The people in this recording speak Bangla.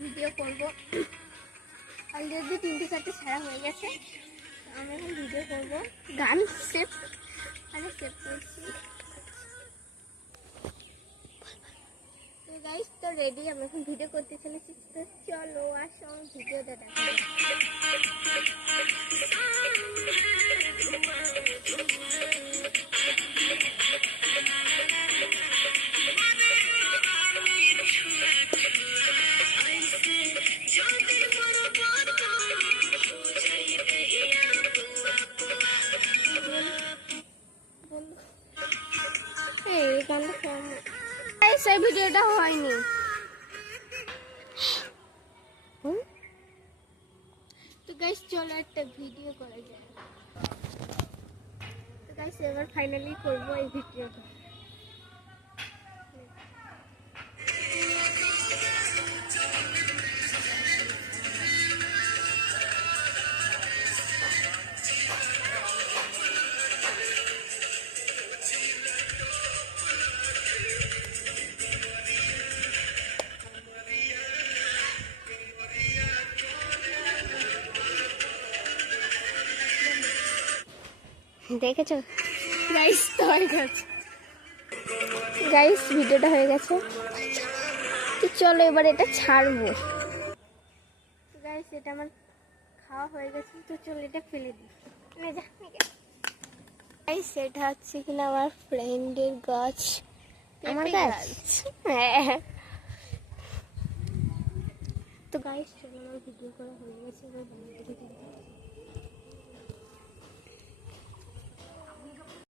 ভিডিও করবো। অলরেডি 3-4টে ছাড়া হয়ে গেছে। আমি এখন ভিডিও করবো। গান সেভ সেভ করছি। তো গাইস, তো রেডি, আমি এখন ভিডিও করতে চলেছি। তো চলো আসো ভিডিওটা দেখো। এই গানটা সেই ভিডিওটা হয়নি। তো গাইস চলো একটা ভিডিও করা যায়। তো গাইস এবার ফাইনালি করবো এই ভিডিওটা। দেখেছো গাইস? তো হয়ে গেছে গাইস, ভিডিওটা হয়ে গেছে। তো চলো এবার এটা ছাড়বো। গাইস এটা আমার খাওয়া হয়ে গেছে। তো চলো এটা ফেলে দিই। গাইস এটা হচ্ছে কিনা আমার ফ্রেন্ডের গাছ। আমার গাছ, হ্যাঁ। তো গাইস চলো আমার ভিডিও করা হয়ে গেছে। এবার বাড়ি থেকে